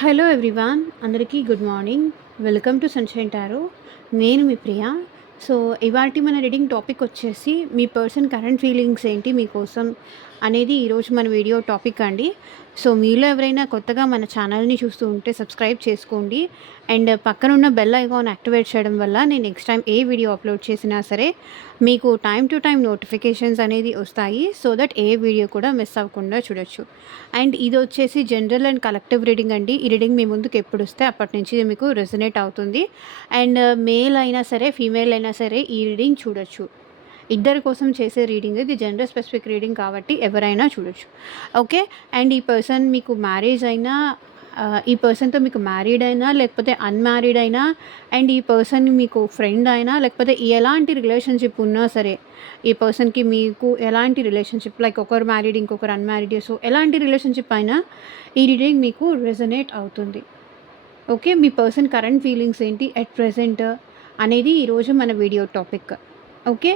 Hello everyone, అందరికీ good morning. Welcome to sunshine tarot. నేను మీ ప్రియ. So, ఇవాల్టి మన రీడింగ్ టాపిక్ వచ్చేసి మీ పర్సన్ కరెంట్ ఫీలింగ్స్ ఏంటి మీకోసం అనేది ఈరోజు మన వీడియో టాపిక్ అండి. సో, మీలో ఎవరైనా కొత్తగా మన ఛానల్‌ని చూస్తూ ఉంటే సబ్స్క్రైబ్ చేసుకోండి. అండ్ పక్కనున్న బెల్ ఐకాన్ యాక్టివేట్ చేయడం వల్ల నేను నెక్స్ట్ టైం ఏ వీడియో అప్లోడ్ చేసినా సరే మీకు టైమ్ టు టైమ్ నోటిఫికేషన్స్ అనేది వస్తాయి. సో దట్ ఏ వీడియో కూడా మిస్ అవ్వకుండా చూడొచ్చు. అండ్ ఇది వచ్చేసి జనరల్ అండ్ కలెక్టివ్ రీడింగ్ అండి. ఈ రీడింగ్ మీ ముందుకు ఎప్పుడు వస్తే అప్పటి నుంచి మీకు రెజొనేట్ అవుతుంది. అండ్ మేల్ అయినా సరే, ఫీమేల్ అయినా సరే ఈ రీడింగ్ చూడొచ్చు. ఇద్దరి కోసం చేసే రీడింగ్ ఇది. జెండర్ స్పెసిఫిక్ రీడింగ్ కాబట్టి ఎవరైనా చూడొచ్చు. ఓకే. అండ్ ఈ పర్సన్ మీకు మ్యారేజ్ అయినా, ఈ పర్సన్తో మీకు మ్యారీడ్ అయినా లేకపోతే అన్‌మ్యారీడ్ అయినా, అండ్ ఈ పర్సన్ మీకు ఫ్రెండ్ అయినా లేకపోతే ఎలాంటి రిలేషన్‌షిప్ ఉన్నా సరే, ఈ పర్సన్‌కి మీకు ఎలాంటి రిలేషన్‌షిప్ లైక్ ఒకరు మ్యారీడ్ ఇంకొకరు అన్‌మ్యారీడ్, సో ఎలాంటి రిలేషన్‌షిప్ అయినా ఈ రీడింగ్ మీకు రెజొనేట్ అవుతుంది. ఓకే. మీ పర్సన్ కరెంట్ ఫీలింగ్స్ ఏంటి ఎట్ ప్రెజెంట్ అనేది ఈరోజు మన వీడియో టాపిక్. ఓకే.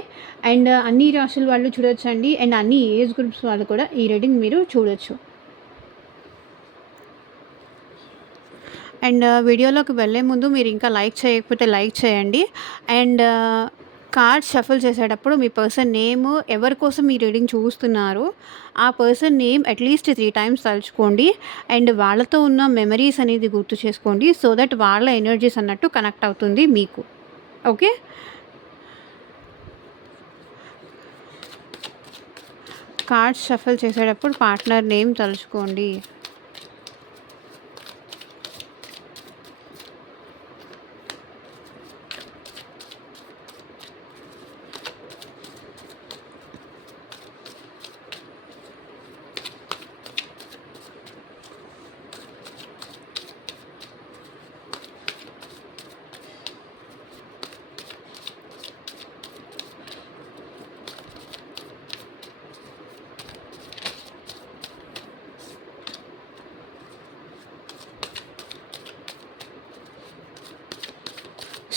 అండ్ అన్ని రాశుల వాళ్ళు చూడొచ్చండి. అండ్ అన్ని ఏజ్ గ్రూప్స్ వాళ్ళు కూడా ఈ రీడింగ్ మీరు చూడొచ్చు. అండ్ వీడియోలోకి వెళ్ళే ముందు మీరు ఇంకా లైక్ చేయకపోతే లైక్ చేయండి. అండ్ కార్డ్స్ షఫుల్ చేసేటప్పుడు మీ పర్సన్ నేమ్, ఎవరి కోసం ఈ రీడింగ్ చూస్తున్నారో ఆ పర్సన్ నేమ్ అట్లీస్ట్ 3 టైమ్స్ తలుచుకోండి. అండ్ వాళ్ళతో ఉన్న మెమరీస్ అనేది గుర్తు చేసుకోండి. సో దట్ వాళ్ళ ఎనర్జీస్ అన్నట్టు కనెక్ట్ అవుతుంది మీకు. ఓకే. కార్డ్స్ షఫుల్ చేసేటప్పుడు పార్ట్నర్ నేమ్ తలుచుకోండి.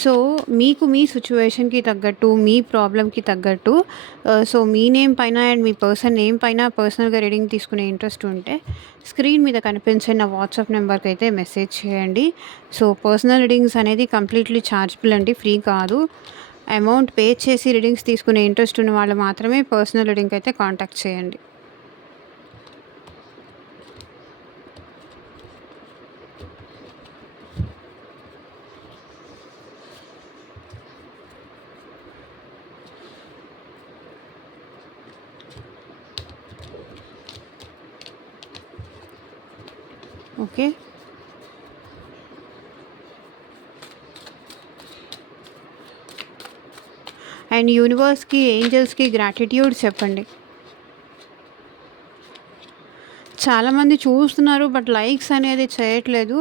సో, మీకు మీ సిట్యుయేషన్‌కి తగ్గట్టు, మీ ప్రాబ్లమ్‌కి తగ్గట్టు సో, మీ నేమ్ పైన అండ్ మీ పర్సన్ నేమ్ పైన పర్సనల్‌గా రీడింగ్ తీసుకునే ఇంట్రెస్ట్ ఉంటే స్క్రీన్ మీద కనిపించే నా వాట్సాప్ నెంబర్‌కి అయితే మెసేజ్ చేయండి. సో, పర్సనల్ రీడింగ్స్ అనేది కంప్లీట్‌లీ ఛార్జబుల్ అండి. ఫ్రీ కాదు. అమౌంట్ పే చేసి రీడింగ్స్ తీసుకునే ఇంట్రెస్ట్ ఉన్న వాళ్ళు మాత్రమే పర్సనల్ రీడింగ్‌కి అయితే కాంటాక్ట్ చేయండి. ఓకే. అండ్ యూనివర్స్‌కి, ఏంజెల్స్‌కి గ్రాటిట్యూడ్ చెప్పండి. చాలామంది చూస్తున్నారు బట్ లైక్స్ అనేది చేయట్లేదు.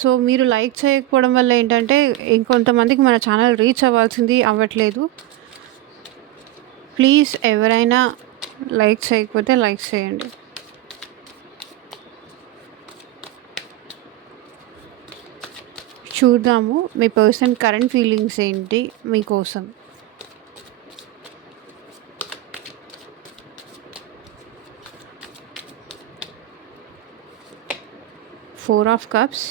సో, మీరు లైక్ చేయకపోవడం వల్ల ఏంటంటే ఇంకొంతమందికి మన ఛానల్ రీచ్ అవ్వాల్సింది అవ్వట్లేదు. ప్లీజ్ ఎవరైనా లైక్ చేయకపోతే లైక్ చేయండి. చూద్దాము మీ పర్సన్ కరెంట్ ఫీలింగ్స్ ఏంటి మీకోసం. Four of cups,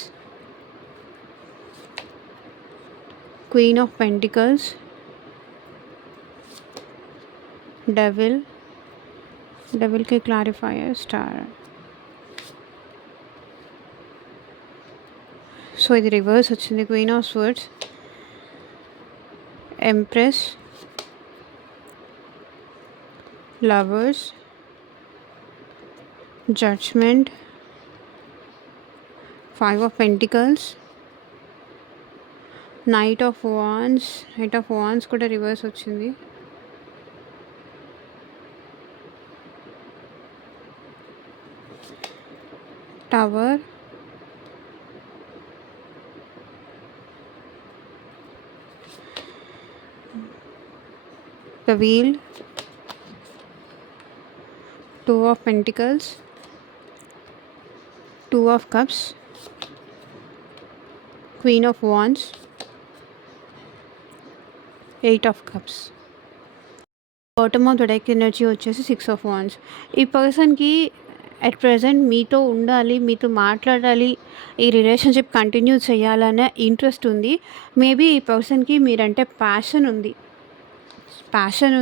queen of pentacles, డెవిల్‌కి క్లారిఫైయర్, స్టార్. సో, ఇది రివర్స్ వచ్చింది. Queen of swords, empress, lovers, judgement, five of pentacles, knight of wands కూడా రివర్స్ వచ్చింది. Tower, the wheel, two of pentacles, two of cups, queen of wands, eight of cups. Bottom of the deck energy వచ్చేసి 6 of wands. ఈ పర్సన్‌కి at present మీతో ఉండాలి, మీతో మాట్లాడాలి, ఈ రిలేషన్‌షిప్ కంటిన్యూ చేయాలనే ఇంట్రెస్ట్ ఉంది. మేబీ ఈ పర్సన్‌కి మీరంటే ప్యాషన్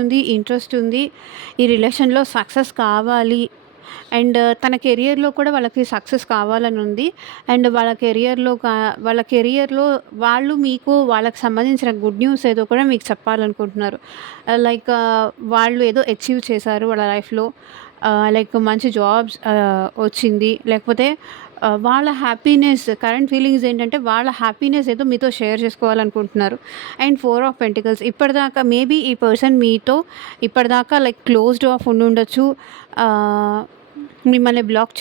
ఉంది, ఇంట్రెస్ట్ ఉంది. ఈ రిలేషన్‌లో సక్సెస్ కావాలి అండ్ తన కెరియర్‌లో కూడా వాళ్ళకి సక్సెస్ కావాలని ఉంది. అండ్ వాళ్ళ కెరియర్‌లో వాళ్ళు మీకు వాళ్ళకి సంబంధించిన గుడ్ న్యూస్ ఏదో కూడా మీకు చెప్పాలనుకుంటున్నారు. లైక్ వాళ్ళు ఏదో అచీవ్ చేశారు వాళ్ళ లైఫ్‌లో. లైక్ మంచి జాబ్స్ వచ్చింది. లేకపోతే వాళ్ళ హ్యాపీనెస్ కరెంట్ ఫీలింగ్స్ ఏంటంటే వాళ్ళ హ్యాపీనెస్ ఏదో మీతో షేర్ చేసుకోవాలనుకుంటున్నారు. అండ్ 4 ఆఫ్ పెంటికల్స్ ఇప్పటిదాకా మేబీ ఈ పర్సన్ మీతో ఇప్పటిదాకా లైక్ క్లోజ్డ్ ఆఫ్ ఉండుండొచ్చు. ఆహ్, మిమ్మల్ని బ్లాక్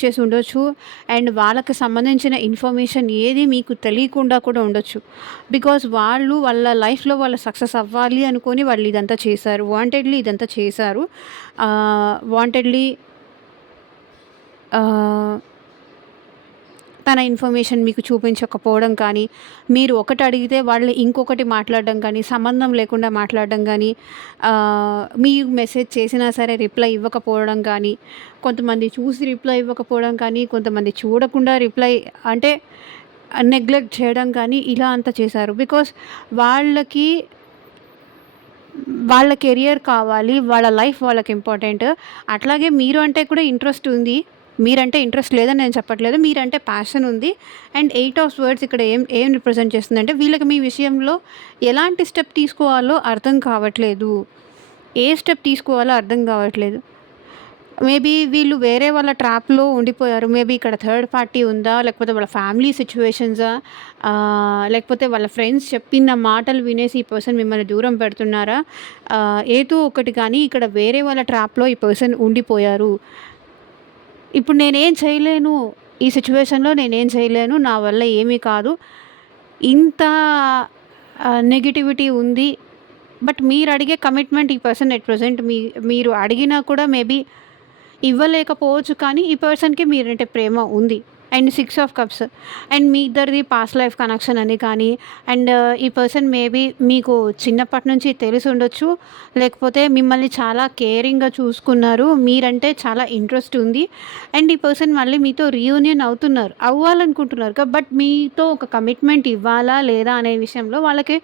చేసి ఉండొచ్చు. అండ్ వాళ్ళకి సంబంధించిన ఇన్ఫర్మేషన్ ఏది మీకు తెలియకుండా కూడా ఉండొచ్చు. బికాజ్ వాళ్ళు వాళ్ళ లైఫ్‌లో వాళ్ళు సక్సెస్ అవ్వాలి అనుకోని వాళ్ళు ఇదంతా చేశారు. వాంటెడ్‌లీ ఇదంతా చేశారు. వాంటెడ్‌లీ ఆహ్ తన ఇన్ఫర్మేషన్ మీకు చూపించకపోవడం కానీ, మీరు ఒకటి అడిగితే వాళ్ళు ఇంకొకటి మాట్లాడడం కానీ, సంబంధం లేకుండా మాట్లాడడం కానీ, మీరు మెసేజ్ చేసినా సరే రిప్లై ఇవ్వకపోవడం కానీ, కొంతమంది చూసి రిప్లై ఇవ్వకపోవడం కానీ, కొంతమంది చూడకుండా రిప్లై అంటే నెగ్లెక్ట్ చేయడం కానీ ఇలా అంతా చేశారు. బికాస్ వాళ్ళకి వాళ్ళ కెరియర్ కావాలి. వాళ్ళ లైఫ్ వాళ్ళకి ఇంపార్టెంట్. అట్లాగే మీరు అంటే కూడా ఇంట్రెస్ట్ ఉంది. మీరంటే ఇంట్రెస్ట్ లేదని నేను చెప్పట్లేదు. మీరంటే ప్యాషన్ ఉంది. అండ్ 8 ఆఫ్ స్వర్డ్స్ ఇక్కడ ఏం ఏం రిప్రజెంట్ చేస్తుందంటే వీళ్ళకి మీ విషయంలో ఎలాంటి స్టెప్ తీసుకోవాలో అర్థం కావట్లేదు. ఏ స్టెప్ తీసుకోవాలో అర్థం కావట్లేదు. మేబీ వీళ్ళు వేరే వాళ్ళ ట్రాప్‌లో ఉండిపోయారు. మేబీ ఇక్కడ థర్డ్ పార్టీ ఉందా? లేకపోతే వాళ్ళ ఫ్యామిలీ సిట్యుయేషన్సా? లేకపోతే వాళ్ళ ఫ్రెండ్స్ చెప్పిన మాటలు వినేసి ఈ పర్సన్ మిమ్మల్ని దూరం పెడుతున్నారా? ఏదో ఒకటి కానీ ఇక్కడ వేరే వాళ్ళ ట్రాప్‌లో ఈ పర్సన్ ఉండిపోయారు. ఇప్పుడు నేనేం చేయలేను. ఈ సిట్యుయేషన్‌లో నేనేం చేయలేను. నా వల్ల ఏమీ కాదు. ఇంత నెగటివిటీ ఉంది. బట్ మీరు అడిగే కమిట్మెంట్ ఈ పర్సన్ ఎట్ ప్రెజెంట్ మీరు అడిగినా కూడా మేబీ ఇవ్వలేకపోవచ్చు. కానీ ఈ పర్సన్‌కి మీరంటే ప్రేమ ఉంది. అండ్ 6 ఆఫ్ కప్స్ అండ్ మీ ఇద్దరిది పాస్ట్ లైఫ్ కనెక్షన్ అని కానీ అండ్ ఈ పర్సన్ మేబీ మీకు చిన్నప్పటి నుంచి తెలిసి ఉండొచ్చు. లేకపోతే మిమ్మల్ని చాలా కేరింగ్‌గా చూసుకున్నారు. మీరంటే చాలా ఇంట్రెస్ట్ ఉంది. అండ్ ఈ పర్సన్ మళ్ళీ మీతో రీయూనియన్ అవ్వాలనుకుంటున్నారు. బట్ మీతో ఒక కమిట్మెంట్ ఇవ్వాలా? లేదా? అనే విషయంలో వాళ్ళకి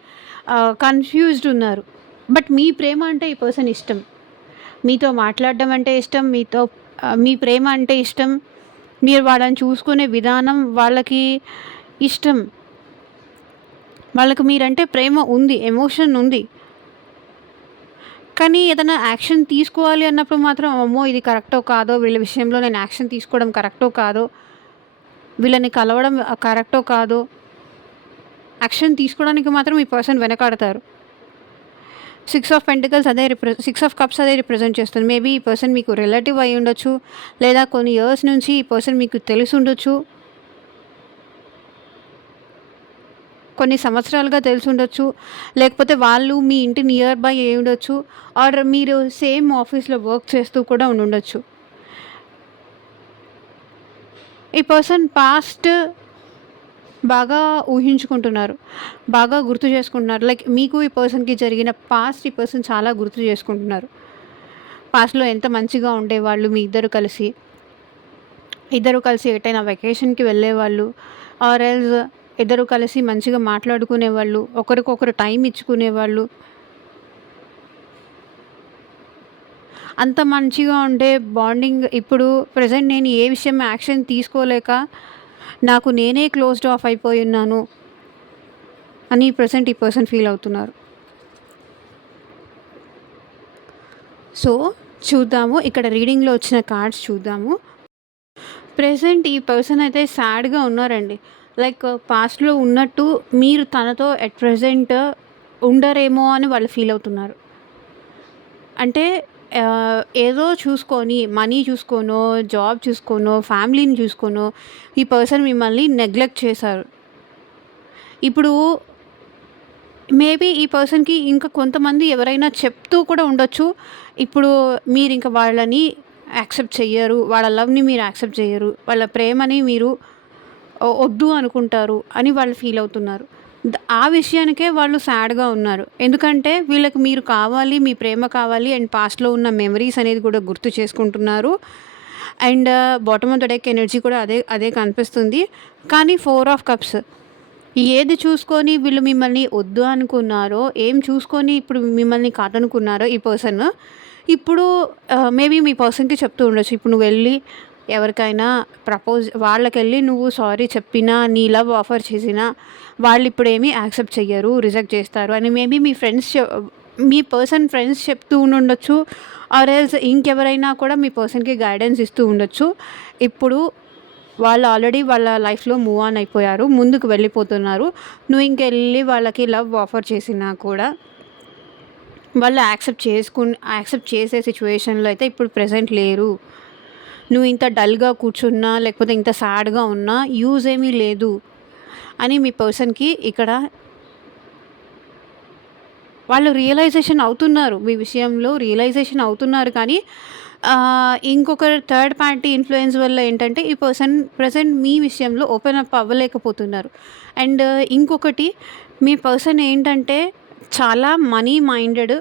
కన్‌ఫ్యూజ్డ్ ఉన్నారు. బట్ మీ ప్రేమ అంటే ఈ పర్సన్ ఇష్టం. మీతో మాట్లాడడం అంటే ఇష్టం. మీ ప్రేమ అంటే ఇష్టం. మీరు వాళ్ళని చూసుకునే విధానం వాళ్ళకి ఇష్టం. వాళ్ళకి మీరంటే ప్రేమ ఉంది. ఎమోషన్ ఉంది. కానీ ఏదైనా యాక్షన్ తీసుకోవాలి అన్నప్పుడు మాత్రం అమ్మో! ఇది కరెక్టో కాదో, వీళ్ళ విషయంలో నేను యాక్షన్ తీసుకోవడం కరెక్టో కాదో, వీళ్ళని కలవడం కరెక్టో కాదో, యాక్షన్ తీసుకోవడానికి మాత్రం ఈ పర్సన్ వెనకాడతారు. 6 ఆఫ్ పెంటికల్స్ 6 ఆఫ్ కప్స్ అదే రిప్రజెంట్ చేస్తుంది. మేబీ ఈ పర్సన్ మీకు రిలేటివ్ అయి ఉండొచ్చు. లేదా కొన్ని ఇయర్స్ నుంచి ఈ పర్సన్ మీకు తెలిసి ఉండొచ్చు. కొన్ని సంవత్సరాలుగా తెలిసి ఉండొచ్చు. లేకపోతే వాళ్ళు మీ ఇంటి నియర్ బై అయి ఉండొచ్చు. ఆర్ మీరు సేమ్ ఆఫీస్‌లో వర్క్ చేస్తూ కూడా ఉండుండొచ్చు. ఈ పర్సన్ పాస్ట్ బాగా ఊహించుకుంటున్నారు. బాగా గుర్తు చేసుకుంటున్నారు. లైక్ మీకు ఈ పర్సన్‌కి జరిగిన పాస్ట్ ఈ పర్సన్ చాలా గుర్తు చేసుకుంటున్నారు. పాస్ట్‌లో ఎంత మంచిగా ఉండేవాళ్ళు మీ ఇద్దరు కలిసి ఎటైనా వెకేషన్‌కి వెళ్ళేవాళ్ళు. ఆర్ ఎల్స్ ఇద్దరు కలిసి మంచిగా మాట్లాడుకునేవాళ్ళు. ఒకరికొకరు టైం ఇచ్చుకునేవాళ్ళు. అంత మంచిగా ఉండే బాండింగ్ ఇప్పుడు ప్రెజెంట్ నేను ఏ విషయం యాక్షన్ తీసుకోలేక నాకు నేనే క్లోజ్డ్ ఆఫ్ అయిపోయి ఉన్నాను అని ప్రెజెంట్ ఈ పర్సన్ ఫీల్ అవుతున్నారు. సో చూద్దాము. ఇక్కడ రీడింగ్‌లో వచ్చిన కార్డ్స్ చూద్దాము. ప్రెజెంట్ ఈ పర్సన్ అయితే సాడ్‌గా ఉన్నారండి. లైక్ పాస్ట్‌లో ఉన్నట్టు మీరు తనతో ఎట్ ప్రెజెంట్ ఉండరేమో అని వాళ్ళు ఫీల్ అవుతున్నారు. అంటే ఏదో చూసుకొని, మనీ చూసుకోనో, జాబ్ చూసుకోనో, ఫ్యామిలీని చూసుకోనో ఈ పర్సన్ మిమ్మల్ని నెగ్లెక్ట్ చేశారు. ఇప్పుడు మేబీ ఈ పర్సన్‌కి ఇంకా కొంతమంది ఎవరైనా చెప్తూ కూడా ఉండొచ్చు. ఇప్పుడు మీరింక వాళ్ళని యాక్సెప్ట్ చెయ్యరు. వాళ్ళ లవ్‌ని మీరు యాక్సెప్ట్ చెయ్యరు. వాళ్ళ ప్రేమని మీరు వద్దు అనుకుంటారు అని వాళ్ళు ఫీల్ అవుతున్నారు. ఆ విషయానికే వాళ్ళు సాడ్‌గా ఉన్నారు. ఎందుకంటే వీళ్ళకి మీరు కావాలి, మీ ప్రేమ కావాలి అండ్ పాస్ట్‌లో ఉన్న మెమరీస్ అనేది కూడా గుర్తు చేసుకుంటున్నారు. And bottom of the deck energy కూడా అదే అదే కనిపిస్తుంది. కానీ 4 ఆఫ్ కప్స్ ఏది చూసుకొని వీళ్ళు మిమ్మల్ని వద్దు అనుకున్నారో, ఏం చూసుకొని ఇప్పుడు మిమ్మల్ని కాదనుకున్నారో ఈ పర్సన్, ఇప్పుడు మేబీ మీ పర్సన్‌కి చెప్తూ ఉండొచ్చు. ఇప్పుడు నువ్వెళ్ళి ఎవరికైనా వాళ్ళకెళ్ళి నువ్వు సారీ చెప్పినా, నీ లవ్ ఆఫర్ చేసినా, వాళ్ళిప్పుడేమి యాక్సెప్ట్ చెయ్యరు, రిజెక్ట్ చేస్తారు అని మేబీ మీ పర్సన్ ఫ్రెండ్స్ చెప్తూ ఉండుండొచ్చు. ఆర్ ఎల్స్ ఇంకెవరైనా కూడా మీ పర్సన్‌కి గైడెన్స్ ఇస్తూ ఉండొచ్చు. ఇప్పుడు వాళ్ళు ఆల్రెడీ వాళ్ళ లైఫ్‌లో మూవ్ ఆన్ అయిపోయారు. ముందుకు వెళ్ళిపోతున్నారు. నువ్వు ఇంకెళ్ళి వాళ్ళకి లవ్ ఆఫర్ చేసినా కూడా వాళ్ళు యాక్సెప్ట్ చేసే సిచ్యువేషన్‌లో అయితే ఇప్పుడు ప్రెజెంట్ లేరు. నువ్వు ఇంత డల్‌గా కూర్చున్నా, లేకపోతే ఇంత సాడ్‌గా ఉన్నా యూజ్ ఏమీ లేదు అని మీ పర్సన్‌కి ఇక్కడ వాళ్ళు రియలైజేషన్ అవుతున్నారు. మీ విషయంలో రియలైజేషన్ అవుతున్నారు. కానీ ఇంకొక థర్డ్ పార్టీ ఇన్‌ఫ్లూయెన్స్ వల్ల ఏంటంటే ఈ పర్సన్ ప్రెజెంట్ మీ విషయంలో ఓపెన్ అప్ అవ్వలేకపోతున్నారు. అండ్ ఇంకొకటి, మీ పర్సన్ ఏంటంటే చాలా మనీ మైండెడ్.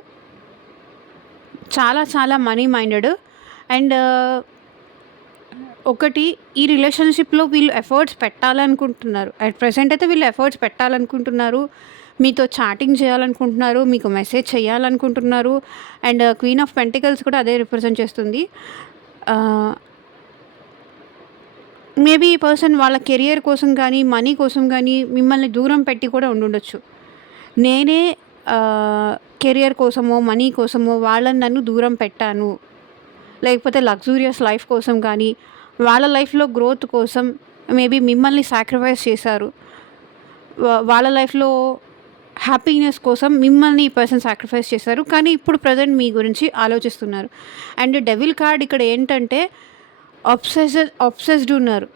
చాలా చాలా మనీ మైండెడ్. అండ్ ఒకటి, ఈ రిలేషన్‌షిప్‌లో వీళ్ళు ఎఫర్ట్స్ పెట్టాలనుకుంటున్నారు. అట్ ప్రెజెంట్ అయితే వీళ్ళు ఎఫర్ట్స్ పెట్టాలనుకుంటున్నారు. మీతో చాటింగ్ చేయాలనుకుంటున్నారు. మీకు మెసేజ్ చేయాలనుకుంటున్నారు. అండ్ క్వీన్ ఆఫ్ పెంటికల్స్ కూడా అదే రిప్రజెంట్ చేస్తుంది. మేబీ ఈ పర్సన్ వాళ్ళ కెరియర్ కోసం కానీ, మనీ కోసం కానీ మిమ్మల్ని దూరం పెట్టి కూడా ఉండుండొచ్చు. నేనే కెరియర్ కోసమో, మనీ కోసమో వాళ్ళని నన్ను దూరం పెట్టాను. లేకపోతే లగ్జూరియస్ లైఫ్ కోసం కానీ, వాళ్ళ లైఫ్‌లో గ్రోత్ కోసం మేబీ మిమ్మల్ని సాక్రిఫైస్ చేశారు. వాళ్ళ లైఫ్‌లో హ్యాపీనెస్ కోసం మిమ్మల్ని ఈ పర్సన్ సాక్రిఫైస్ చేశారు. కానీ ఇప్పుడు ప్రెజెంట్ మీ గురించి ఆలోచిస్తున్నారు. అండ్ డెవిల్ కార్డ్ ఇక్కడ ఏంటంటే అబ్సెస్డ్ ఉన్నారు.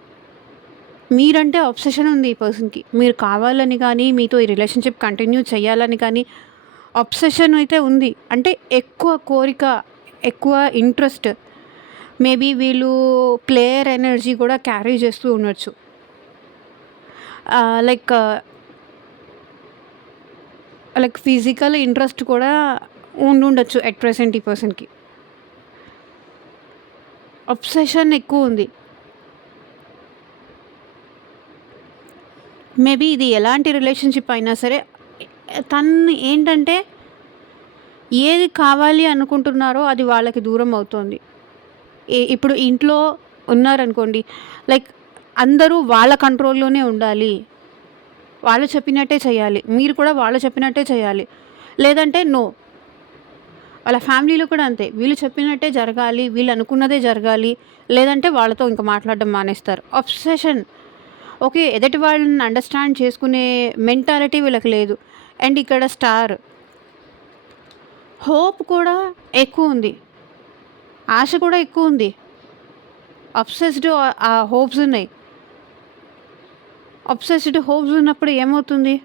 మీరంటే అబ్సెషన్ ఉంది ఈ పర్సన్‌కి. మీరు కావాలని కానీ, మీతో ఈ రిలేషన్‌షిప్ కంటిన్యూ చేయాలని కానీ అబ్సెషన్ అయితే ఉంది. అంటే ఎక్కువ కోరిక, ఎక్కువ ఇంట్రెస్ట్. మేబీ వీళ్ళు ప్లేయర్ ఎనర్జీ కూడా క్యారీ చేస్తూ ఉండొచ్చు. లైక్ ఫిజికల్ ఇంట్రెస్ట్ కూడా ఉండుండొచ్చు ఎట్ ప్రెజెంట్ ఈ పర్సన్‌కి. అబ్సెషన్ ఎక్కువ ఉంది. మేబీ ఇది ఎలాంటి రిలేషన్‌షిప్ అయినా సరే తను ఏంటంటే ఏది కావాలి అనుకుంటున్నారో అది వాళ్ళకి దూరం అవుతోంది. ఇప్పుడు ఇంట్లో ఉన్నారనుకోండి, లైక్ అందరూ వాళ్ళ కంట్రోల్‌లోనే ఉండాలి. వాళ్ళు చెప్పినట్టే చేయాలి. మీరు కూడా వాళ్ళు చెప్పినట్టే చేయాలి. లేదంటే నో. వాళ్ళ ఫ్యామిలీలో కూడా అంతే. వీళ్ళు చెప్పినట్టే జరగాలి. వీళ్ళు అనుకున్నదే జరగాలి. లేదంటే వాళ్ళతో ఇంక మాట్లాడడం మానేస్తారు. అబ్సెషన్. ఓకే. ఎదుటి వాళ్ళని అండర్‌స్టాండ్ చేసుకునే మెంటాలిటీ వీళ్ళకి లేదు. అండ్ ఇక్కడ స్టార్. హోప్ కూడా ఎక్కువుంది. ఆశ కూడా ఎక్కువుంది. అబ్సెస్డ్ హోప్స్ ఉన్నాయి. అబ్సెస్డ్ హోప్స్ ఉన్నప్పుడు ఏమవుతుంది?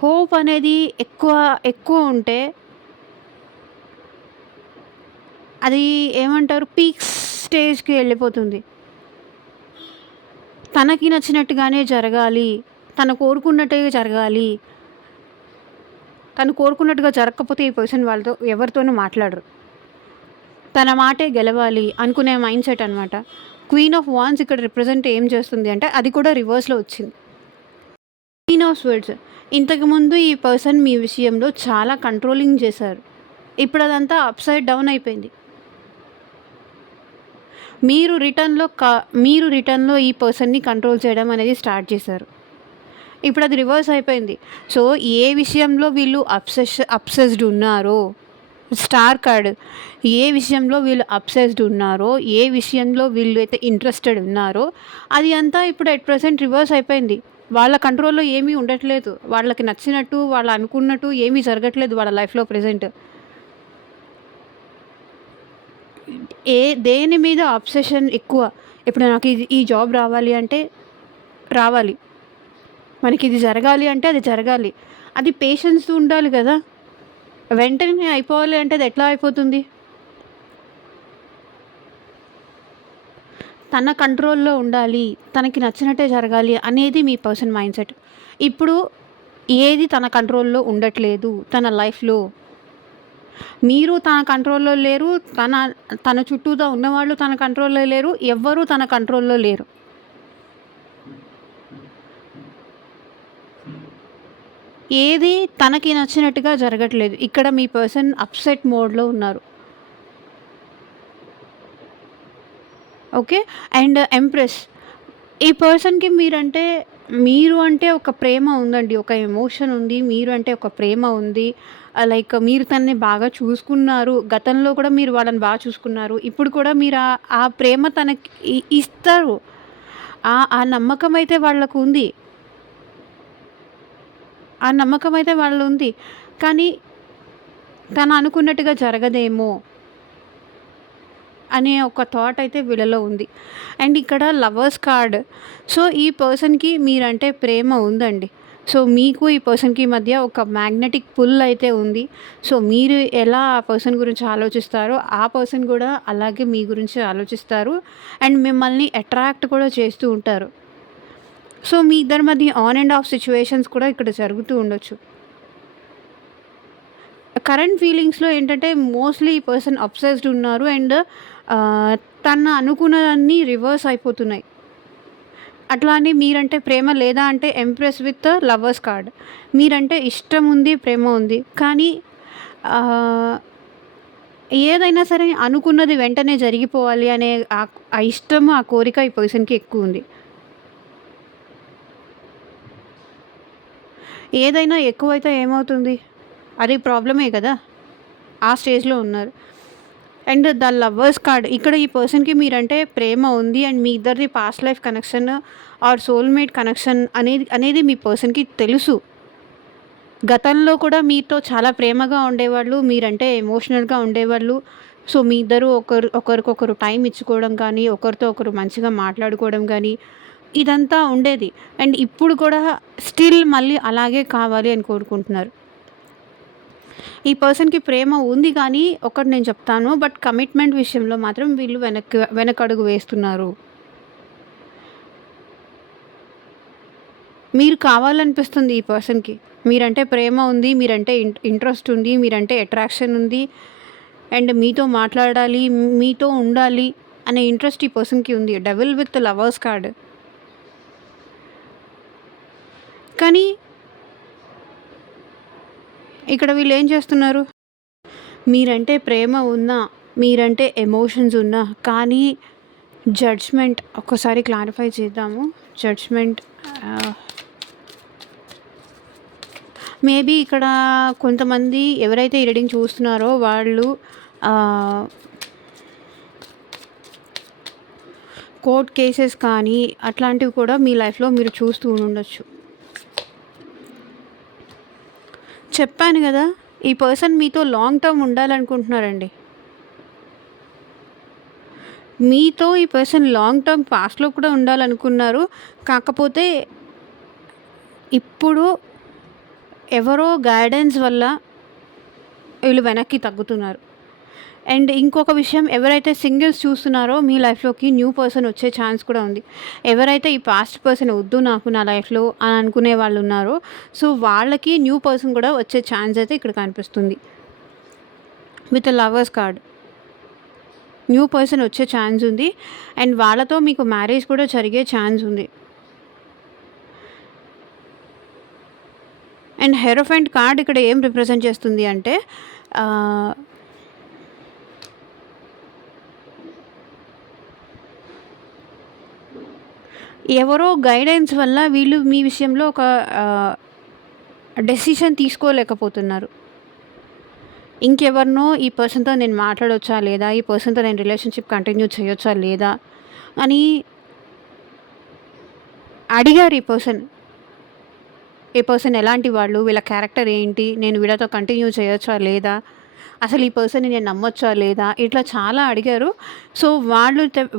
హోప్ అనేది ఎక్కువ ఉంటే అది ఏమంటారు, పీక్ స్టేజ్‌కి వెళ్ళిపోతుంది. తనకి నచ్చినట్టుగానే జరగాలి. తను కోరుకున్నట్టే జరగాలి. తను కోరుకున్నట్టుగా జరగకపోతే ఈ పర్సన్ వాళ్ళతో ఎవరితోనూ మాట్లాడరు. తన మాటే గెలవాలి అనుకునే మైండ్ సెట్ అనమాట. క్వీన్ ఆఫ్ వాండ్స్ ఇక్కడ రిప్రజెంట్ ఏం చేస్తుంది అంటే అది కూడా రివర్స్‌లో వచ్చింది. Queen of swords. ఇంతకుముందు ఈ పర్సన్ మీ విషయంలో చాలా కంట్రోలింగ్ చేశారు. ఇప్పుడు అదంతా అప్‌సైడ్ డౌన్ అయిపోయింది. మీరు రిటర్న్‌లో ఈ పర్సన్‌ని కంట్రోల్ చేయడం అనేది స్టార్ట్ చేశారు. ఇప్పుడు అది రివర్స్ అయిపోయింది. సో, ఏ విషయంలో వీళ్ళు అబ్సెస్డ్ ఉన్నారో, స్టార్ కార్డ్, ఏ విషయంలో వీళ్ళు అబ్సెస్డ్ ఉన్నారో, ఏ విషయంలో వీళ్ళు అయితే ఇంట్రెస్టెడ్ ఉన్నారో అది అంతా ఇప్పుడు ఎట్ ప్రెజెంట్ రివర్స్ అయిపోయింది. వాళ్ళ కంట్రోల్‌లో ఏమీ ఉండట్లేదు. వాళ్ళకి నచ్చినట్టు, వాళ్ళు అనుకున్నట్టు ఏమీ జరగట్లేదు వాళ్ళ లైఫ్‌లో ప్రెజెంట్. దేని మీద అబ్సెషన్ ఎక్కువ. ఇప్పుడు నాకు ఈ జాబ్ రావాలి అంటే రావాలి. మనకిది జరగాలి అంటే అది జరగాలి. అది పేషెన్స్ ఉండాలి కదా! వెంటనే అయిపోవాలి అంటే అది ఎట్లా అయిపోతుంది? తన కంట్రోల్‌లో ఉండాలి. తనకి నచ్చినట్టే జరగాలి అనేది మీ పర్సన్ మైండ్‌సెట్. ఇప్పుడు ఏది తన కంట్రోల్‌లో ఉండట్లేదు తన లైఫ్‌లో. మీరు తన కంట్రోల్‌లో లేరు. తన తన చుట్టూతా ఉన్నవాళ్ళు తన కంట్రోల్‌లో లేరు. ఎవ్వరు తన కంట్రోల్‌లో లేరు. ఏది తనకి నచ్చినట్టుగా జరగట్లేదు. ఇక్కడ మీ పర్సన్ అప్‌సెట్ మోడ్‌లో ఉన్నారు. ఓకే. And empress. ఈ పర్సన్‌కి మీరు అంటే ఒక ప్రేమ ఉందండి. ఒక ఎమోషన్ ఉంది. మీరు అంటే ఒక ప్రేమ ఉంది. లైక్ మీరు తనని బాగా చూసుకున్నారు. గతంలో కూడా మీరు వాళ్ళని చూసుకున్నారు. ఇప్పుడు కూడా మీరు ఆ ప్రేమ తనకి ఇస్తారు. ఆ నమ్మకం అయితే వాళ్ళకుంది. ఆ నమ్మకం అయితే వాళ్ళుంది. కానీ తను అనుకున్నట్టుగా జరగదేమో అనే ఒక థాట్ అయితే వీళ్ళలో ఉంది. అండ్ ఇక్కడ లవర్స్ కార్డ్. సో, ఈ పర్సన్‌కి మీరంటే ప్రేమ ఉందండి. సో, మీకు ఈ పర్సన్‌కి మధ్య ఒక మ్యాగ్నెటిక్ పుల్ అయితే ఉంది. సో, మీరు ఎలా ఆ పర్సన్ గురించి ఆలోచిస్తారో, ఆ పర్సన్ కూడా అలాగే మీ గురించి ఆలోచిస్తారు. అండ్ మిమ్మల్ని అట్రాక్ట్ కూడా చేస్తూ ఉంటారు. సో, మీ ఇద్దరి మధ్య ఆన్ అండ్ ఆఫ్ సిట్యుయేషన్స్ కూడా ఇక్కడ జరుగుతూ ఉండొచ్చు. కరెంట్ ఫీలింగ్స్‌లో ఏంటంటే మోస్ట్‌లీ ఈ పర్సన్ అబ్సెస్డ్ ఉన్నారు. అండ్ తను అనుకున్నవన్నీ రివర్స్ అయిపోతున్నాయి. అట్లా అని మీరంటే ప్రేమ లేదా అంటే ఎంప్రెస్ విత్ లవర్స్ కార్డ్. మీరంటే ఇష్టం ఉంది, ప్రేమ ఉంది. కానీ ఆహ్, ఏదైనా సరే అనుకున్నది వెంటనే జరిగిపోవాలి అనే ఆ ఇష్టము, ఆ కోరిక ఈ పర్సన్‌కి ఎక్కువుంది. ఏదైనా ఎక్కువైతే ఏమవుతుంది? అది ప్రాబ్లమే కదా! ఆ స్టేజ్‌లో ఉన్నారు. And the lovers card. ఇక్కడ ఈ పర్సన్‌కి మీరంటే ప్రేమ ఉంది. అండ్ మీ ఇద్దరిది past life connection or soulmate connection అనేది మీ పర్సన్‌కి తెలుసు. గతంలో కూడా మీతో చాలా ప్రేమగా ఉండేవాళ్ళు. మీరంటే ఎమోషనల్‌గా ఉండేవాళ్ళు. సో, మీ ఇద్దరు ఒకరికొకరు టైం ఇచ్చుకోవడం కానీ, ఒకరితో ఒకరు మంచిగా మాట్లాడుకోవడం గానీ, ఇదంతా ఉండేది. అండ్ ఇప్పుడు కూడా స్టిల్ మళ్ళీ అలాగే కావాలి అని కోరుకుంటున్నారు. ఈ పర్సన్‌కి ప్రేమ ఉంది కానీ, ఒకటి నేను చెప్తాను. బట్ కమిట్మెంట్ విషయంలో మాత్రం వీళ్ళు వెనకడుగు వేస్తున్నారు. మీరు కావాలనిపిస్తుంది ఈ పర్సన్‌కి. మీరంటే ప్రేమ ఉంది. మీరంటే ఇంట్రెస్ట్ ఉంది. మీరంటే అట్రాక్షన్ ఉంది. అండ్ మీతో మాట్లాడాలి, మీతో ఉండాలి అనే ఇంట్రెస్ట్ ఈ పర్సన్‌కి ఉంది. Devil with lovers card. కానీ ఇక్కడ వీళ్ళేం చేస్తున్నారు? మీరంటే ప్రేమ ఉన్నా, మీరంటే ఎమోషన్స్ ఉన్నా, కానీ జడ్జ్‌మెంట్ ఒక్కసారి క్లారిఫై చేద్దాము. జడ్జ్‌మెంట్ ఆహ్, మేబీ ఇక్కడ కొంతమంది ఎవరైతే ఈ రీడింగ్ చూస్తున్నారో వాళ్ళు ఆహ్, కోర్ట్ కేసెస్ కానీ అట్లాంటివి కూడా మీ లైఫ్‌లో మీరు చూస్తూ ఉండుండొచ్చు. చెప్పాను గదా! ఈ పర్సన్ మీతో లాంగ్ టర్మ్ ఉండాలనుకుంటున్నారండి. మీతో ఈ పర్సన్ లాంగ్ టర్మ్ పాస్ట్‌లో కూడా ఉండాలనుకున్నారు. కాకపోతే ఇప్పుడు ఎవరో గైడెన్స్ వల్ల వీళ్ళు వెనక్కి తగ్గుతున్నారు. అండ్ ఇంకొక విషయం, ఎవరైతే సింగిల్స్ చూస్తున్నారో మీ లైఫ్‌లోకి న్యూ పర్సన్ వచ్చే ఛాన్స్ కూడా ఉంది. ఎవరైతే ఈ పాస్ట్ పర్సన్ వద్దు నాకు నా లైఫ్‌లో అని అనుకునే వాళ్ళు ఉన్నారో, సో, వాళ్ళకి న్యూ పర్సన్ కూడా వచ్చే ఛాన్స్ అయితే ఇక్కడ కనిపిస్తుంది. With lovers card. New person వచ్చే ఛాన్స్ ఉంది. అండ్ వాళ్ళతో మీకు మ్యారేజ్ కూడా జరిగే ఛాన్స్ ఉంది. అండ్ హెరోఫెంట్ కార్డ్ ఇక్కడ ఏం రిప్రజెంట్ చేస్తుంది అంటే ఎవరో గైడెన్స్ వల్ల వీళ్ళు మీ విషయంలో ఒక డెసిషన్ తీసుకోలేకపోతున్నారు. ఇంకెవరినో ఈ పర్సన్‌తో నేను మాట్లాడొచ్చా లేదా? ఈ పర్సన్‌తో నేను రిలేషన్‌షిప్ కంటిన్యూ చేయొచ్చా లేదా? అని అడిగారు ఈ పర్సన్. ఈ పర్సన్ ఎలాంటి వాళ్ళు? వీళ్ళ క్యారెక్టర్ ఏంటి? నేను వీళ్ళతో కంటిన్యూ చేయొచ్చా లేదా? అసలు ఈ పర్సన్‌ని నేను నమ్మొచ్చా లేదా? ఇట్లా చాలా అడిగారు. సో,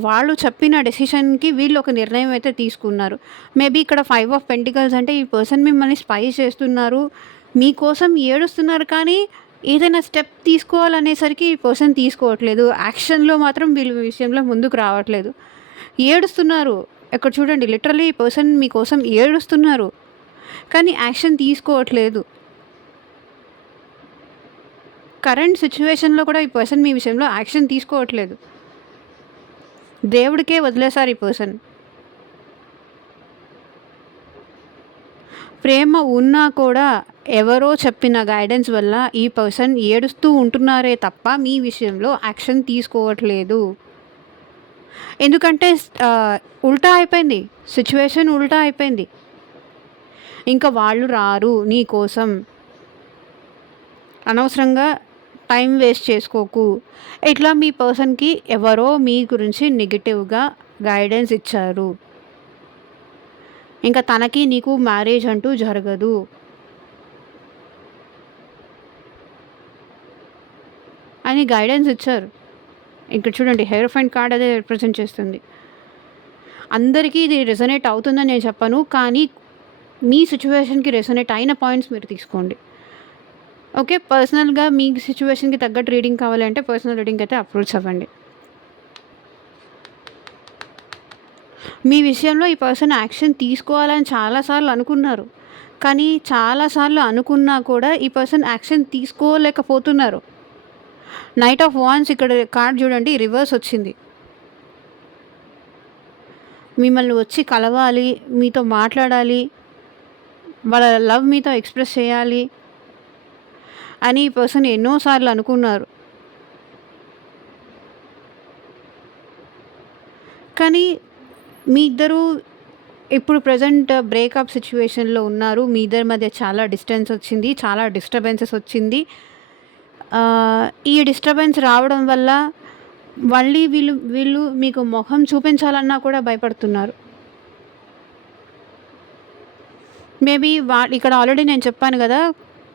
వాళ్ళు చెప్పిన డెసిషన్‌కి వీళ్ళు ఒక నిర్ణయం అయితే తీసుకున్నారు. మేబీ ఇక్కడ 5 ఆఫ్ పెంటికల్స్ అంటే ఈ పర్సన్ మిమ్మల్ని స్పై చేస్తున్నారు. మీకోసం ఏడుస్తున్నారు కానీ ఏదైనా స్టెప్ తీసుకోవాలనేసరికి ఈ పర్సన్ తీసుకోవట్లేదు. యాక్షన్‌లో మాత్రం వీళ్ళ విషయంలో ముందుకు రావట్లేదు. ఏడుస్తున్నారు. ఇక్కడ చూడండి, లిటరల్లీ ఈ పర్సన్ మీకోసం ఏడుస్తున్నారు. కానీ యాక్షన్ తీసుకోవట్లేదు. కరెంట్ సిట్యుయేషన్‌లో కూడా ఈ పర్సన్ మీ విషయంలో యాక్షన్ తీసుకోవట్లేదు. దేవుడికే వదిలేసారు ఈ పర్సన్. ప్రేమ ఉన్నా కూడా ఎవరో చెప్పిన గైడెన్స్ వల్ల ఈ పర్సన్ ఏడుస్తూ ఉంటున్నారే తప్ప మీ విషయంలో యాక్షన్ తీసుకోవట్లేదు. ఎందుకంటే ఉల్టా అయిపోయింది. సిట్యుయేషన్ ఉల్టా అయిపోయింది. ఇంకా వాళ్ళు రారు నీ కోసం. అనవసరంగా టైం వేస్ట్ చేసుకోకు. ఇట్లా మీ పర్సన్‌కి ఎవరో మీ గురించి నెగెటివ్‌గా గైడెన్స్ ఇచ్చారు. ఇంకా తనకి నీకు మ్యారేజ్ అంటూ జరగదు. అని గైడెన్స్ ఇచ్చారు. ఇక్కడ చూడండి హెయిరోఫైంట్ కార్డ్ అదే రిప్రజెంట్ చేస్తుంది. అందరికీ ఇది రెసొనేట్ అవుతుందని నేను చెప్పను. కానీ మీ సిట్యుయేషన్‌కి రెసొనేట్ అయిన పాయింట్స్ మీరు తీసుకోండి. ఓకే. పర్సనల్‌గా మీ సిట్యుయేషన్‌కి తగ్గట్టు రీడింగ్ కావాలంటే పర్సనల్ రీడింగ్ అయితే అప్రోచ్ అవ్వండి. మీ విషయంలో ఈ పర్సన్ యాక్షన్ తీసుకోవాలని చాలా సార్లు అనుకున్నారు. కానీ చాలా సార్లు అనుకున్నా కూడా ఈ పర్సన్ యాక్షన్ తీసుకోలేకపోతున్నారు. నైట్ ఆఫ్ వాండ్స్ ఇక్కడ కార్డ్ చూడండి రివర్స్ వచ్చింది. మిమ్మల్ని వచ్చి కలవాలి, మీతో మాట్లాడాలి, వాళ్ళ లవ్ మీతో ఎక్స్‌ప్రెస్ చేయాలి అని ఈ పర్సన్ ఎన్నో సార్లు అనుకున్నారు. కానీ మీ ఇద్దరు ఇప్పుడు ప్రెజెంట్ బ్రేకప్ సిట్యుయేషన్‌లో ఉన్నారు. మీ ఇద్దరి మధ్య చాలా డిస్టెన్స్ వచ్చింది. చాలా డిస్టర్బెన్సెస్ వచ్చింది. ఈ డిస్టర్బెన్స్ రావడం వల్ల మళ్ళీ వీళ్ళు మీకు మొహం చూపించాలన్నా కూడా భయపడుతున్నారు. మేబీ ఇక్కడ ఆల్రెడీ నేను చెప్పాను కదా!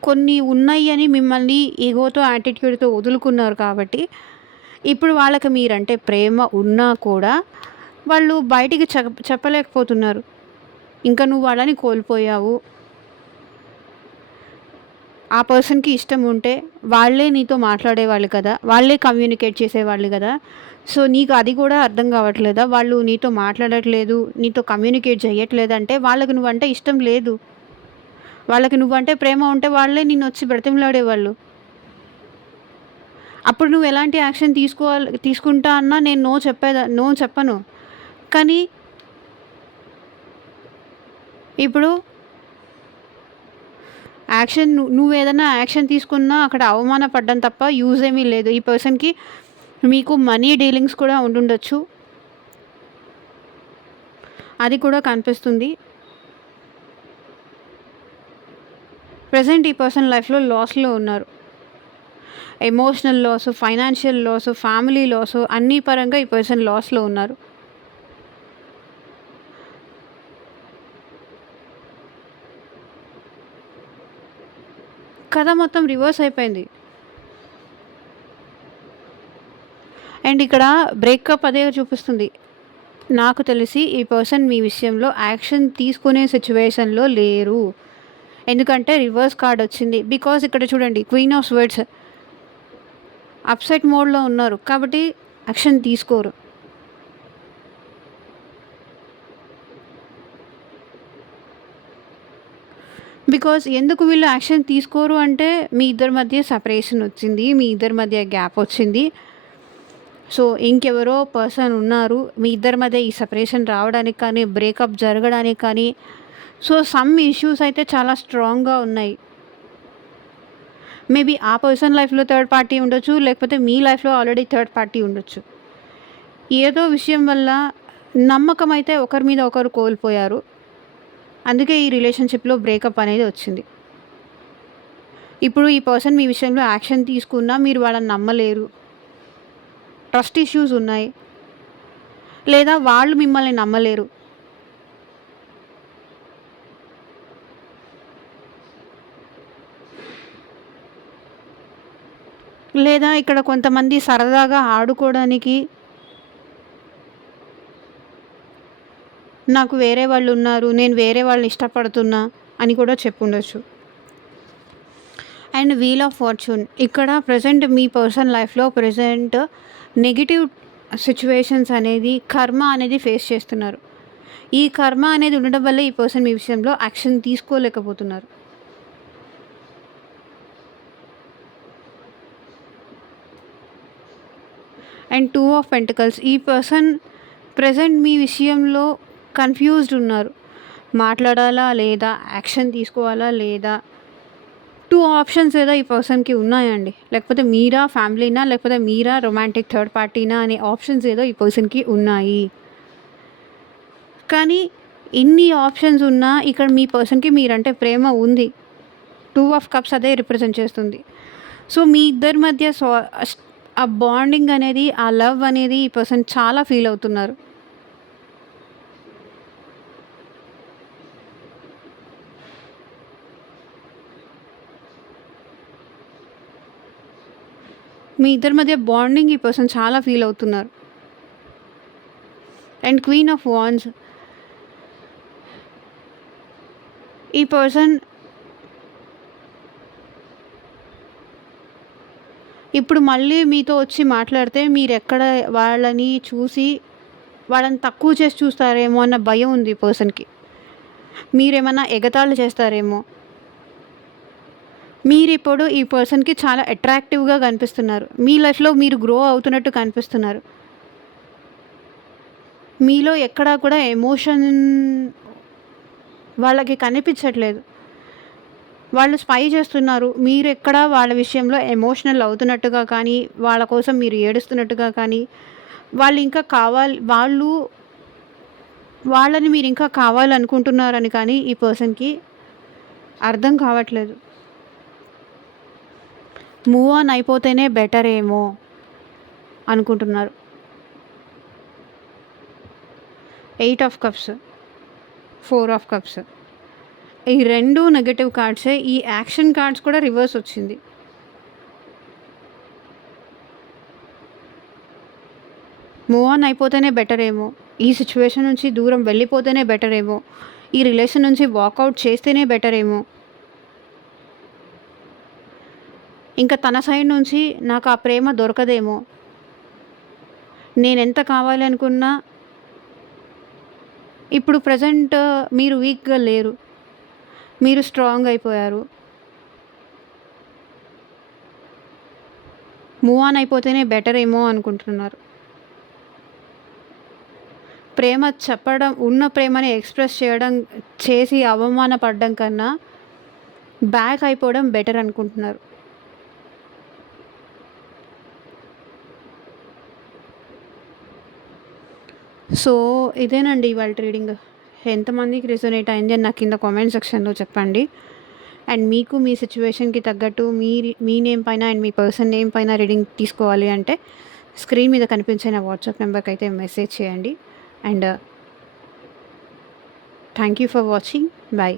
కొన్ని ఉన్నాయి అని మిమ్మల్ని ఈగోతో, యాటిట్యూడ్‌తో వదులుకున్నారు కాబట్టి, ఇప్పుడు వాళ్ళకి మీరంటే ప్రేమ ఉన్నా కూడా వాళ్ళు బయటికి చెప్పలేకపోతున్నారు. ఇంకా నువ్వు వాళ్ళని కోల్పోయావు. ఆ పర్సన్‌కి ఇష్టం ఉంటే వాళ్ళే నీతో మాట్లాడేవాళ్ళు కదా! వాళ్ళే కమ్యూనికేట్ చేసేవాళ్ళు కదా! సో, నీకు అది కూడా అర్థం కావట్లేదా? వాళ్ళు నీతో మాట్లాడట్లేదు, నీతో కమ్యూనికేట్ చేయట్లేదంటే వాళ్ళకి నువ్వంటే ఇష్టం లేదు. వాళ్ళకి నువ్వంటే ప్రేమ ఉంటే వాళ్ళే నిన్నొచ్చి బ్రతిమలాడేవాళ్ళు. అప్పుడు నువ్వు ఎలాంటి యాక్షన్ తీసుకుంటా అన్నా నేను నో చెప్పను. కానీ ఇప్పుడు యాక్షన్ నువ్వేదైనా యాక్షన్ తీసుకున్నా అక్కడ అవమానపడ్డం తప్ప యూజ్ ఏమీ లేదు. ఈ పర్సన్‌కి మీకు మనీ డీలింగ్స్ కూడా ఉండుండొచ్చు. అది కూడా కనిపిస్తుంది. ప్రెజెంట్ ఈ పర్సన్ లైఫ్‌లో లాస్‌లో ఉన్నారు. Emotional loss, financial loss, family loss అన్ని పరంగా ఈ పర్సన్ లాస్‌లో ఉన్నారు. కథ మొత్తం రివర్స్ అయిపోయింది. అండ్ ఇక్కడ బ్రేకప్ అదే చూపిస్తుంది. నాకు తెలిసి ఈ పర్సన్ మీ విషయంలో యాక్షన్ తీసుకునే సిట్యుయేషన్‌లో లేరు. ఎందుకంటే రివర్స్ కార్డ్ వచ్చింది. బికాజ్ ఇక్కడ చూడండి క్వీన్ ఆఫ్ స్వర్డ్స్ అప్సెట్ మోడ్‌లో ఉన్నారు. కాబట్టి యాక్షన్ తీసుకోరు. బికాజ్ ఎందుకు వీళ్ళు యాక్షన్ తీసుకోరు అంటే మీ ఇద్దరి మధ్య సెపరేషన్ వచ్చింది. మీ ఇద్దరి మధ్య గ్యాప్ వచ్చింది. సో, ఇంకెవరో పర్సన్ ఉన్నారు. మీ ఇద్దరి మధ్య ఈ సెపరేషన్ రావడానికి కానీ, బ్రేకప్ జరగడానికి కానీ సో, సమ్ ఇష్యూస్ అయితే చాలా స్ట్రాంగ్‌గా ఉన్నాయి. మేబీ ఆ పర్సన్ లైఫ్‌లో థర్డ్ పార్టీ ఉండొచ్చు. లేకపోతే మీ లైఫ్‌లో ఆల్రెడీ థర్డ్ పార్టీ ఉండొచ్చు. ఏదో విషయం వల్ల నమ్మకం అయితే ఒకరి మీద ఒకరు కోల్పోయారు. అందుకే ఈ రిలేషన్‌షిప్‌లో బ్రేకప్ అనేది వచ్చింది. ఇప్పుడు ఈ పర్సన్ మీ విషయంలో యాక్షన్ తీసుకున్నా మీరు వాళ్ళని నమ్మలేరు. ట్రస్ట్ ఇష్యూస్ ఉన్నాయి. లేదా వాళ్ళు మిమ్మల్ని నమ్మలేరు. లేదా ఇక్కడ కొంతమంది సరదాగా ఆడుకోవడానికి నాకు వేరే వాళ్ళున్నారు, నేను వేరే వాళ్ళని ఇష్టపడుతున్నా అని కూడా చెప్పుండొచ్చు. అండ్ వీల్ ఆఫ్ ఫార్చ్యూన్ ఇక్కడ ప్రెజెంట్ మీ పర్సన్ లైఫ్‌లో ప్రెజెంట్ నెగెటివ్ సిట్యుయేషన్స్ అనేది కర్మ అనేది ఫేస్ చేస్తున్నారు. ఈ కర్మ అనేది ఉండడం వల్ల ఈ పర్సన్ మీ విషయంలో యాక్షన్ తీసుకోలేకపోతున్నారు. And 2 of pentacles. ఈ పర్సన్ ప్రెజెంట్ మీ విషయంలో కన్‌ఫ్యూజ్డ్ ఉన్నారు. మాట్లాడాలా లేదా? యాక్షన్ తీసుకోవాలా లేదా? 2 ఆప్షన్స్ ఏదో ఈ పర్సన్‌కి ఉన్నాయండి. లేకపోతే మీరా, ఫ్యామిలీనా, లేకపోతే మీరా, రొమాంటిక్ థర్డ్ పార్టీనా అనే ఆప్షన్స్ ఏదో ఈ పర్సన్‌కి ఉన్నాయి. కానీ ఇన్ని ఆప్షన్స్ ఉన్నా ఇక్కడ మీ పర్సన్‌కి మీరంటే ప్రేమ ఉంది. 2 ఆఫ్ కప్స్ అదే రిప్రజెంట్ చేస్తుంది. సో, మీ ఇద్దరి మధ్య ఆ బాండింగ్ అనేది, ఆ లవ్ అనేది ఈ పర్సన్ చాలా ఫీల్ అవుతున్నారు. మీ ఇద్దరి మధ్య బాండింగ్ ఈ పర్సన్ చాలా ఫీల్ అవుతున్నారు. And queen of wands. ఈ పర్సన్ ఇప్పుడు మళ్ళీ మీతో వచ్చి మాట్లాడితే మీరెక్కడ వాళ్ళని చూసి వాళ్ళని తక్కువ చేసి చూస్తారేమో అన్న భయం ఉంది ఈ పర్సన్‌కి. మీరేమన్నా ఎగతాళి చేస్తారేమో. మీరిప్పుడు ఈ పర్సన్‌కి చాలా అట్రాక్టివ్‌గా కనిపిస్తున్నారు. మీ లైఫ్‌లో మీరు గ్రో అవుతున్నట్టు కనిపిస్తున్నారు. మీలో ఎక్కడా కూడా ఎమోషన్ వాళ్ళకి కనిపించట్లేదు. వాళ్ళు స్పై చేస్తున్నారు. మీరెక్కడ వాళ్ళ విషయంలో ఎమోషనల్ అవుతున్నట్టుగా కానీ, వాళ్ళ కోసం మీరు ఏడుస్తున్నట్టుగా కానీ, వాళ్ళని మీరింకా కావాలనుకుంటున్నారని కానీ ఈ పర్సన్‌కి అర్థం కావట్లేదు. మూవ్ ఆన్ అయిపోతేనే బెటర్ ఏమో అనుకుంటున్నారు. 8 ఆఫ్ కప్స్, 4 ఆఫ్ కప్స్. ఈ 2 నెగెటివ్ కార్డ్సే. ఈ యాక్షన్ కార్డ్స్ కూడా రివర్స్ వచ్చింది. మూవ్ ఆన్ అయిపోతేనే బెటర్ ఏమో. ఈ సిచ్యువేషన్ నుంచి దూరం వెళ్ళిపోతేనే బెటర్ ఏమో. ఈ రిలేషన్ నుంచి వాకౌట్ చేస్తేనే బెటర్ ఏమో. ఇంకా తన సైడ్ నుంచి నాకు ఆ ప్రేమ దొరకదేమో. నేనెంత కావాలి అనుకున్నా ఇప్పుడు ప్రెజెంట్ మీరు వీక్‌గా లేరు. మీరు స్ట్రాంగ్ అయిపోయారు. మూవ్ ఆన్ అయిపోతేనే బెటర్ ఏమో అనుకుంటున్నారు. ప్రేమ చెప్పడం, ఉన్న ప్రేమని ఎక్స్‌ప్రెస్ చేసి అవమానపడడం కన్నా బ్యాక్ అయిపోవడం బెటర్ అనుకుంటున్నారు. సో, ఇదేనండి ఇవాల్టి రీడింగ్. ఎంతమందికి రెసొనేట్ అయింది అని నాకు కింద కామెంట్ సెక్షన్‌లో చెప్పండి. అండ్ మీకు మీ సిచ్యువేషన్‌కి తగ్గట్టు మీ నేమ్ పైన అండ్ మీ పర్సన్ నేమ్ పైన రీడింగ్ తీసుకోవాలి అంటే స్క్రీన్ మీద కనిపించే నా వాట్సాప్ నెంబర్‌కి అయితే మెసేజ్ చేయండి. And thank you for watching. By.